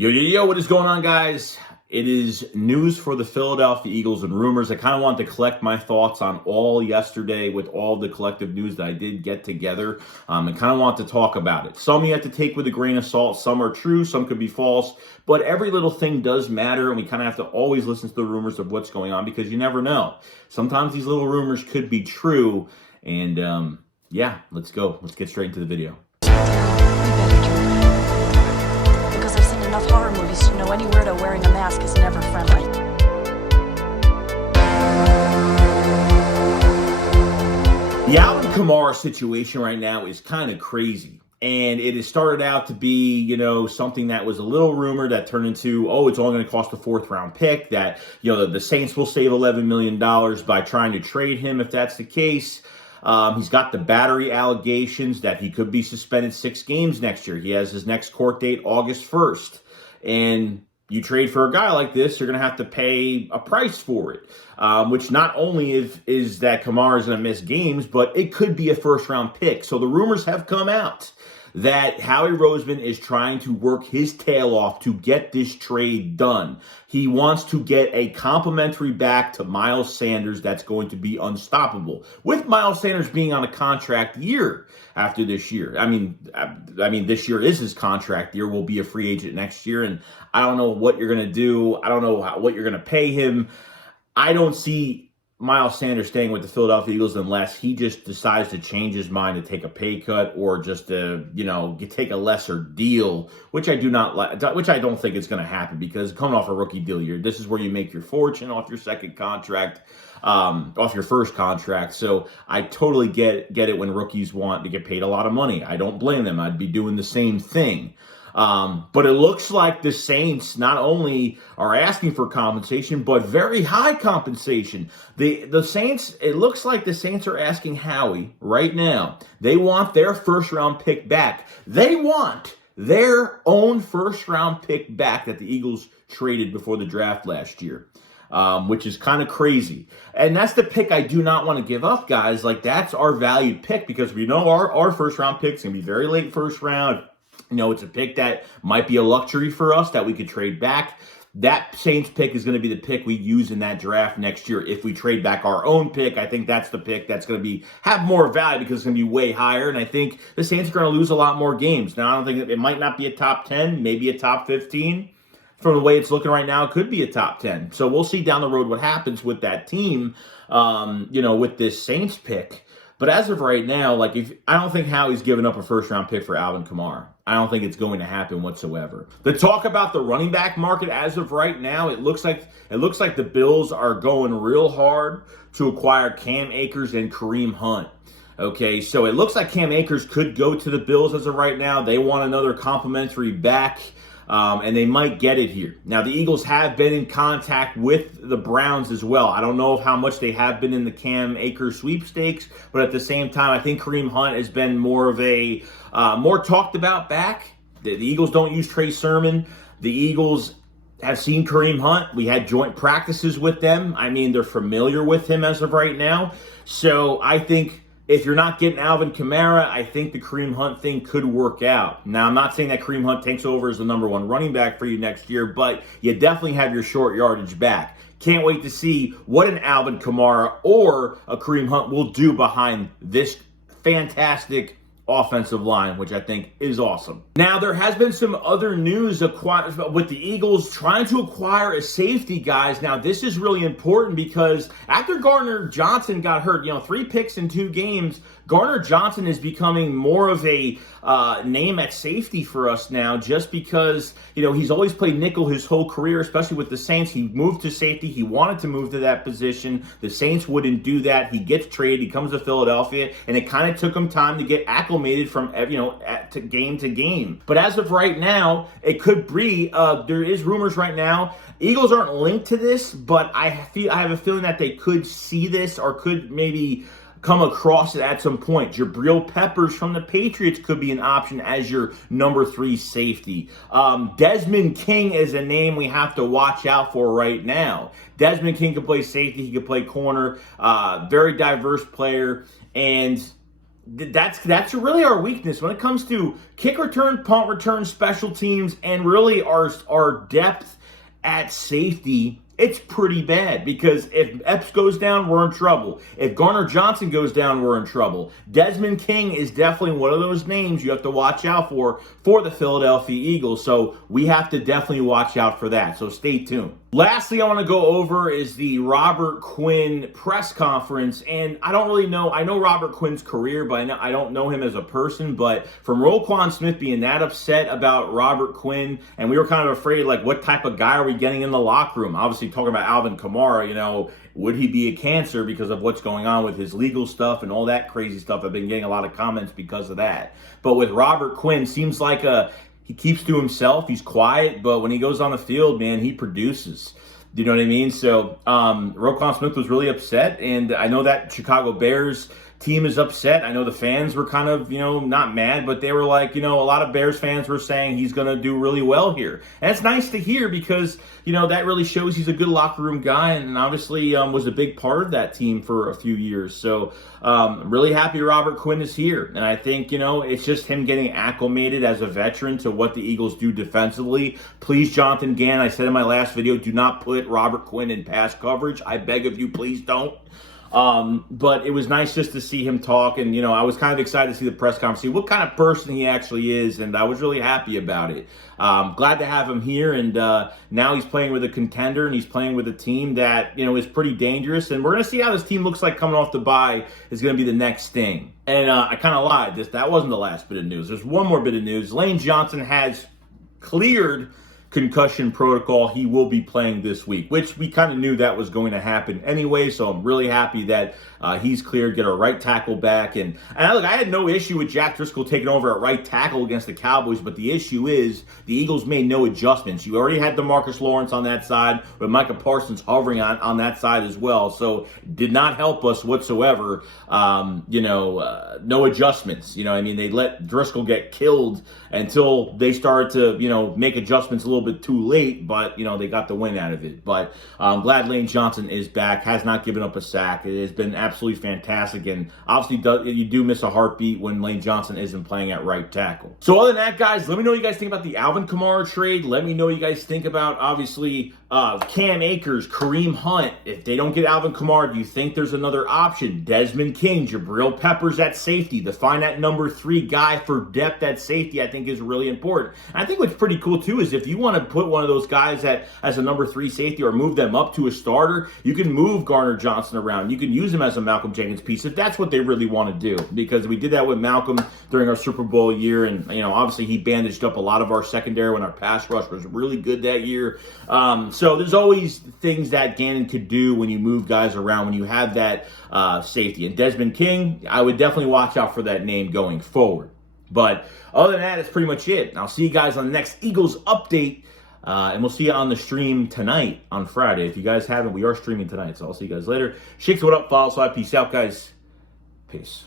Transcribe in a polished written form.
Yo, what is going on, guys? It is news for the Philadelphia Eagles and rumors. I kind of wanted to collect my thoughts on all yesterday with all the collective news that I did get together and kind of want to talk about it. Some you have to take with a grain of salt. Some are true, some could be false, but every little thing does matter, and we kind of have to always listen to the rumors of what's going on because you never know. Sometimes these little rumors could be true, and yeah, let's go. Let's get straight into the video. Enough horror movies to know any weirdo wearing a mask is never friendly. The Alvin Kamara situation right now is kind of crazy. And it has started out to be, something that was a little rumored that turned into, it's only going to cost a fourth-round pick, that, the Saints will save $11 million by trying to trade him if that's the case. He's got the battery allegations that he could be suspended 6 games next year. He has his next court date August 1st. And you trade for a guy like this, you're going to have to pay a price for it, which not only is that Kamara is going to miss games, but it could be a first-round pick. So the rumors have come out that Howie Roseman is trying to work his tail off to get this trade done. He wants to get a complimentary back to Miles Sanders that's going to be unstoppable, with Miles Sanders being on a contract year after this year. I mean, this year is his contract year. Will be a free agent next year, and I don't know what you're going to do. I don't know what you're going to pay him. I don't see Miles Sanders staying with the Philadelphia Eagles unless he just decides to change his mind to take a pay cut or just to, take a lesser deal, which I do not like, which I don't think is going to happen because coming off a rookie deal year, this is where you make your fortune off your second contract, off your first contract. So I totally get it when rookies want to get paid a lot of money. I don't blame them. I'd be doing the same thing. But it looks like the Saints not only are asking for compensation, but very high compensation. The Saints, it looks like the Saints are asking Howie right now. They want their first-round pick back. They want their own first-round pick back that the Eagles traded before the draft last year, which is kind of crazy. And that's the pick I do not want to give up, guys. Like, that's our valued pick because we know our first-round pick's going to be very late first round. It's a pick that might be a luxury for us that we could trade back. That Saints pick is going to be the pick we use in that draft next year. If we trade back our own pick, I think that's the pick that's going to have more value because it's going to be way higher. And I think the Saints are going to lose a lot more games. Now, I don't think it might not be a top 10, maybe a top 15. From the way it's looking right now, it could be a top 10. So we'll see down the road what happens with that team, with this Saints pick. But as of right now, I don't think Howie's given up a first-round pick for Alvin Kamara. I don't think it's going to happen whatsoever. The talk about the running back market as of right now, it looks like the Bills are going real hard to acquire Cam Akers and Kareem Hunt. Okay, so it looks like Cam Akers could go to the Bills as of right now. They want another complimentary back. And they might get it here. Now, the Eagles have been in contact with the Browns as well. I don't know how much they have been in the Cam Akers sweepstakes, but at the same time, I think Kareem Hunt has been more of a more talked about back. The Eagles don't use Trey Sermon. The Eagles have seen Kareem Hunt. We had joint practices with them. I mean, they're familiar with him as of right now. So I think if you're not getting Alvin Kamara, I think the Kareem Hunt thing could work out. Now, I'm not saying that Kareem Hunt takes over as the number 1 running back for you next year, but you definitely have your short yardage back. Can't wait to see what an Alvin Kamara or a Kareem Hunt will do behind this fantastic offensive line, which I think is awesome. Now, there has been some other news with the Eagles trying to acquire a safety, guys. Now, this is really important because after Gardner Johnson got hurt, 3 picks in 2 games, Gardner Johnson is becoming more of a name at safety for us now just because, he's always played nickel his whole career, especially with the Saints. He moved to safety. He wanted to move to that position. The Saints wouldn't do that. He gets traded. He comes to Philadelphia, and it kind of took him time to get acclimated from, game to game. But as of right now, it could be, there is rumors right now. Eagles aren't linked to this, but I have a feeling that they could see this or could maybe come across it at some point. Jabril Peppers from the Patriots could be an option as your number 3 safety. Desmond King is a name we have to watch out for right now. Desmond King can play safety. He can play corner. Very diverse player. And that's really our weakness when it comes to kick return, punt return, special teams, and really our depth at safety. It's pretty bad because if Epps goes down, we're in trouble. If Garner Johnson goes down, we're in trouble. Desmond King is definitely one of those names you have to watch out for the Philadelphia Eagles. So we have to definitely watch out for that. So stay tuned. Lastly, I want to go over is the Robert Quinn press conference. And I don't really know. I know Robert Quinn's career, but I don't know him as a person. But from Roquan Smith being that upset about Robert Quinn, and we were kind of afraid, like, what type of guy are we getting in the locker room? Obviously, talking about Alvin Kamara, would he be a cancer because of what's going on with his legal stuff and all that crazy stuff? I've been getting a lot of comments because of that. But with Robert Quinn, seems like he keeps to himself. He's quiet, but when he goes on the field, man, he produces. You know what I mean? So Roquan Smith was really upset, and I know that Chicago Bears team is upset. I know the fans were kind of, not mad, but they were like, a lot of Bears fans were saying he's going to do really well here. And it's nice to hear because, that really shows he's a good locker room guy and obviously was a big part of that team for a few years. So I'm really happy Robert Quinn is here. And I think, it's just him getting acclimated as a veteran to what the Eagles do defensively. Please, Jonathan Gann, I said in my last video, do not put Robert Quinn in pass coverage. I beg of you, please don't. But it was nice just to see him talk, and I was kind of excited to see the press conference, see what kind of person he actually is, and I was really happy about it. Glad to have him here, and now he's playing with a contender, and he's playing with a team that is pretty dangerous, and we're going to see how this team looks like coming off the bye is going to be the next thing. And I kind of lied, that wasn't the last bit of news. There's one more bit of news. Lane Johnson has cleared concussion protocol. He will be playing this week, which we kind of knew that was going to happen anyway. So I'm really happy that he's cleared, get our right tackle back. And look, I had no issue with Jack Driscoll taking over at right tackle against the Cowboys, but the issue is the Eagles made no adjustments. You already had DeMarcus Lawrence on that side, with Micah Parsons hovering on that side as well. So did not help us whatsoever. No adjustments. They let Driscoll get killed until they started to, make adjustments a little bit too late, but they got the win out of it. But I'm glad Lane Johnson is back, has not given up a sack. It has been absolutely fantastic, and obviously you do miss a heartbeat when Lane Johnson isn't playing at right tackle. So other than that, guys, let me know what you guys think about the Alvin Kamara trade. Let me know what you guys think about, obviously, Cam Akers, Kareem Hunt. If they don't get Alvin Kamara, do you think there's another option? Desmond King, Jabril Peppers at safety. To find that number 3 guy for depth at safety, I think is really important. And I think what's pretty cool too is if you want to put one of those guys as a number 3 safety or move them up to a starter, you can move Garner Johnson around. You can use him as a Malcolm Jenkins piece if that's what they really want to do, because we did that with Malcolm during our Super Bowl year, and obviously he bandaged up a lot of our secondary when our pass rush was really good that year. So there's always things that Gannon could do when you move guys around, when you have that safety. And Desmond King, I would definitely watch out for that name going forward. But other than that, that's pretty much it. And I'll see you guys on the next Eagles update. And we'll see you on the stream tonight on Friday. If you guys haven't, we are streaming tonight. So I'll see you guys later. Shakes, what up? Follow, slide. Peace out, guys. Peace.